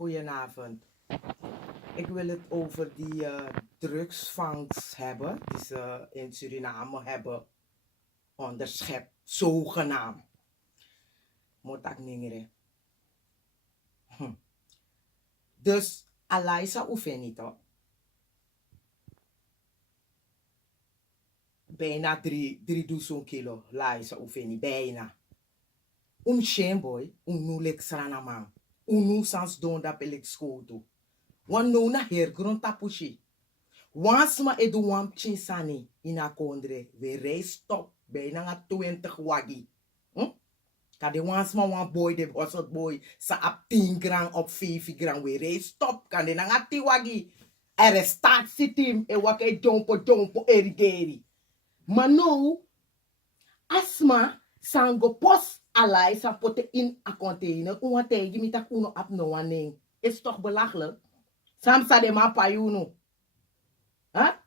Goedenavond. Ik wil het over die drugsvangst hebben, die ze in Suriname hebben onderschept, zogenaamd. Moet ik niet meer. Dus, Alaisa Oefenito, bijna 3.000 kilo, Laisa Oefeni, bijna. Shemboy, nulik sranamang. Nu sans don da pelik skoto. Wan no na hergrond tapushi. Wans ma edu wam chinsani ina kondre. We reis stop bijna nga 20 wagi. Kade wans ma wan boy de osot boy sa ap 10 gram op 5 gram. We reis stop kade na nga ti wagi. Arrestatie team e wake jompo erigeri. Maar nou, asma sango pos alai sa pote in a container. Uwa tegi mitak uno ap no waning. Is toch belachelijk? Sam sa de ma payuno.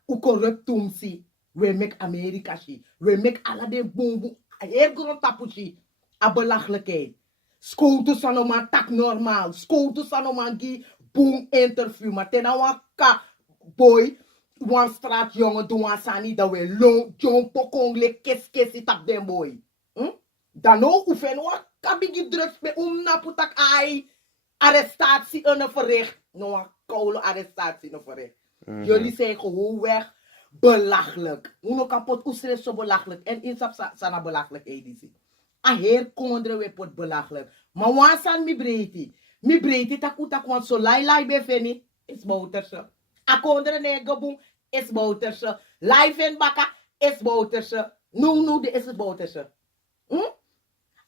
U corrupt tumsi. We make Amerika shi. We make ala de boom. Heel grond tapushi. A belachelijkheid. Skoutu sanoma tak normaal. Skoutu sanoma gi boom interview. Maar tena waka boy. Wan straat jongen doen wan sani. Dat we long jong pokong le kes tap den boy. Dan ook oefen waka bigi drugs me naputak ai. Arrestatie en verricht. Nou, een koude arrestatie en verricht. Jullie zijn gewoon weg. Belachelijk. Uno kapot oestref zo belachelijk. En insap sana belachelijk edisi. A heer kondre we pot belachelijk. Maar wansan mi breiti. Mi breiti takutak want so lai befeni. Is bouterse. A kondre negeboom. Is bouterse. Lai ven baka. Is bouterse. Nu de is het bouterse.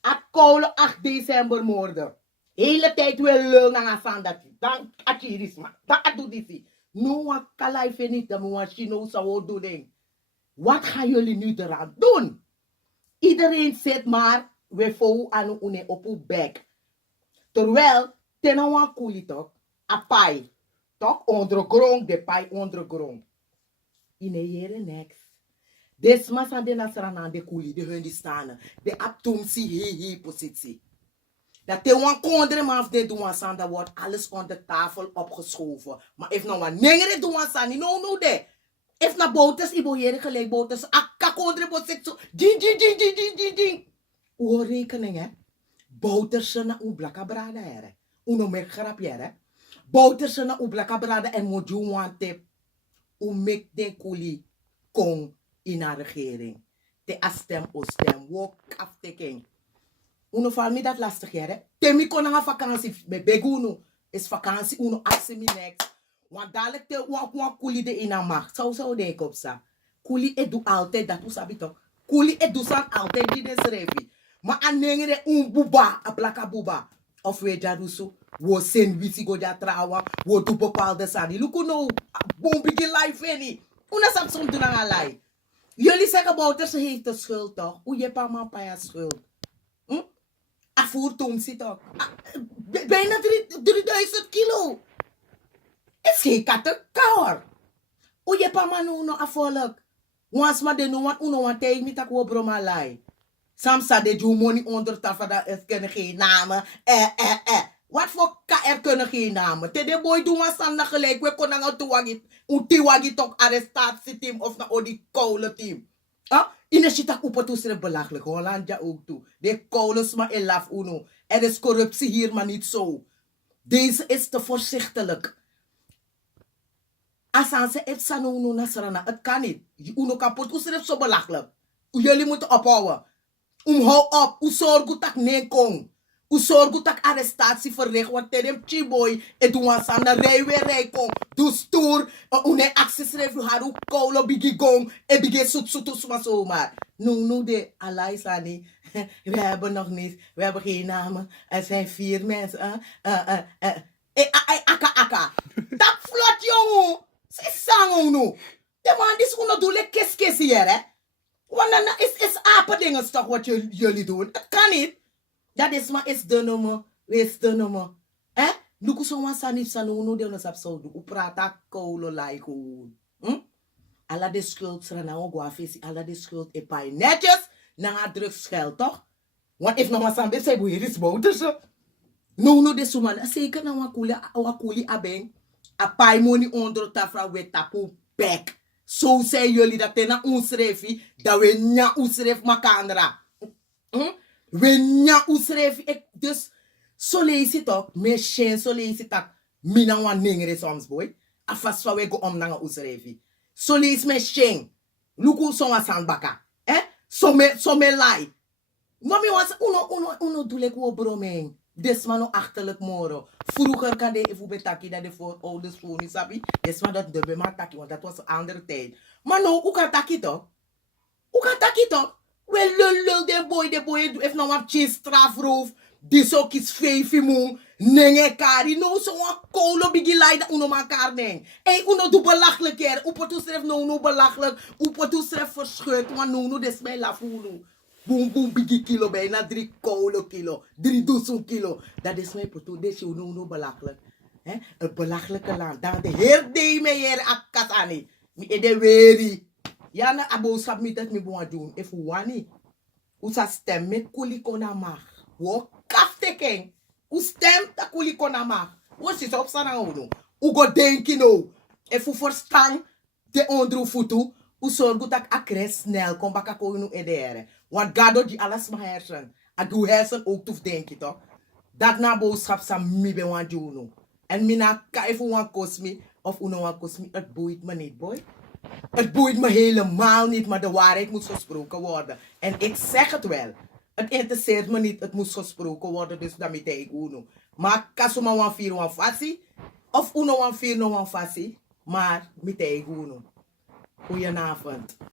A koude 8 december moorden. Hele tijd wel lul na sandati. Dan achirisma. Dan adu disi. No wa kalai fenit dan wa chino sa wo doen. Wat gaan jullie nu eraan doen? Iedereen zit maar we fou anu une op uw bek. Terwijl tena wa kuli toch a pai. Toch ondergrond de pai ondergrond. Ineyere next. Desma sa de nasrana de kuli de hun die staan. De aptumsi hi positie. Dat te wan kondre maar af de doen sanda wordt alles op de tafel opgeschoven. Maar if nou wat nengere doen sani no de. If na botes iboyere gelijk botes akka kondre bot zit zo ding. Uw rekening hè. Boterse na u blaka brada here. Uno mek grap here. Boterse na u blaka brada en moju wan tip. U mek den kuli kong in a regering. Te astem o stem wok afteking. Uno val me dat lastig hè. Temi kon na vakantie me beguno. Is vakantie uno asse mi next. Want dadelijk te wan kuli de ina macht. Zo de ik op sa. Kuli e doe altijd dat u sabi toch. Kuli e doe san altijd die des revi. Maar anengere buba a plaka buba. Of we jarusu. Wo sen wisi go ja trawa. Wo do bepaalde sani. Luku no. Bombige life eni. Una Samsung doen aan lei. Jullie zeggen Bouter ze heeft de schuld toch. Hoe je pa man pa ja schuld. Afoer zit ook. Bijna 3000 kilo. Is geen kattenkauwer. Hoe je pa man no afvolk. Wans ma de no wan uno wan tegen mi tak wo broma lai. Samsa de ju money onder tafel dat er kunnen geen namen. Wat voor KR kunnen geen namen? Te de boy doen was dan gelijk. We konden nou toe wagi toch arrestatieteam of na odi koule team. In de shit op het toestel belachelijk. Holland ja ook toe. De koulens maar in laf uno. Er is corruptie hier maar niet zo. Deze is te voorzichtig. Asanse heeft sanono nasrana. Het kan niet. Uno kapot toestel zo belachelijk. Jullie moeten ophouden. Hou op. U zorgt dat nee kom. U zorgt dat arrestatie verricht wordt tegen chiboy. En doe een sanda rij kom. Doe stoer. Une access review haru koulo bigi gong. En bigi soet maar zomaar. Nu de alaisani. We hebben nog niet. We hebben geen namen. Er zijn 4 mensen. Aka. Dat vlot jongen. Ze sang nu. De man is uno doe le kes hier hè. Want dan is apendingen toch wat jullie doen. Het kan niet. Dat is maar is de nummer. Wees de nummer. Luku so wan sanif sanu de ons op zo doen. U prata koulo like u. Alla de schuld srana o guafisi. Alla de schuld e pai netjes. Na drugsgeld toch? Want if nog maar sambe zei boeien is boter zo. No de suman. Zeker na wakuli abeng. A pai money onder tafra we tapu back. Zo zei jullie dat na ons refi. Dat we nya ons ref makandra. We nya ons refi. Dus so lees het ook. Me shen so lees het ook. Mina wan ningere soms boy. Afas fa we go om nanga ons refi. So lees me shen. Luku so wa sandbaka. So me lie. Mami was uno doe ik wel broming. Desmano achterlijk moro. Vroeger kan de even betaki dat de voorouders voor niet sabi. Desma dat de bema taki, want dat was een andere tijd. Maar nou, hoe kan taki toch? Hoe kan taki toch? Wel lul de boy heeft nou wat chis strafroof. Dis ook iets feifimo. Nenge kari. Nou, zo'n kolo bigi laida uno makar neng. Hey, uno doe belachelijk er. Upo toestref no belachelijk. Upo toestref verscheurd. Want no des mij lafoulu. Boom, bigi kilo bijna 3 kilo. 3.000 kilo. Dat is mijn poto. Dit is no belachelijk. Het belachelijke land. Dan de heer die me hier akasani. Mi ede weri. Ja, na aboodschap mi dat mi boa doen. If wani. Usa stem met kuliko na mag. Wo kafteken. U stem ta kuliko na mag. Wo is op sana uno. U go denki no. If u verstaan de ondru futu. U zorg dat ik snel kom baka ko nu edere. Want gado die alles ma hersen. A du hersen ook toef denken toch. Dat na boodschap sa mi be wan doen. En mina ka even wan kosmi of uno wan kosmi. Het boeit me niet boy. Het boeit me helemaal niet, maar de waarheid moet gesproken worden. En ik zeg het wel. Het interesseert me niet, het moet gesproken worden, dus dat moet ik uno. Maar kasuma wan 4 wan fasi. Of uno wan 4 no wan fasi. Maar moet ik uno. Goedenavond.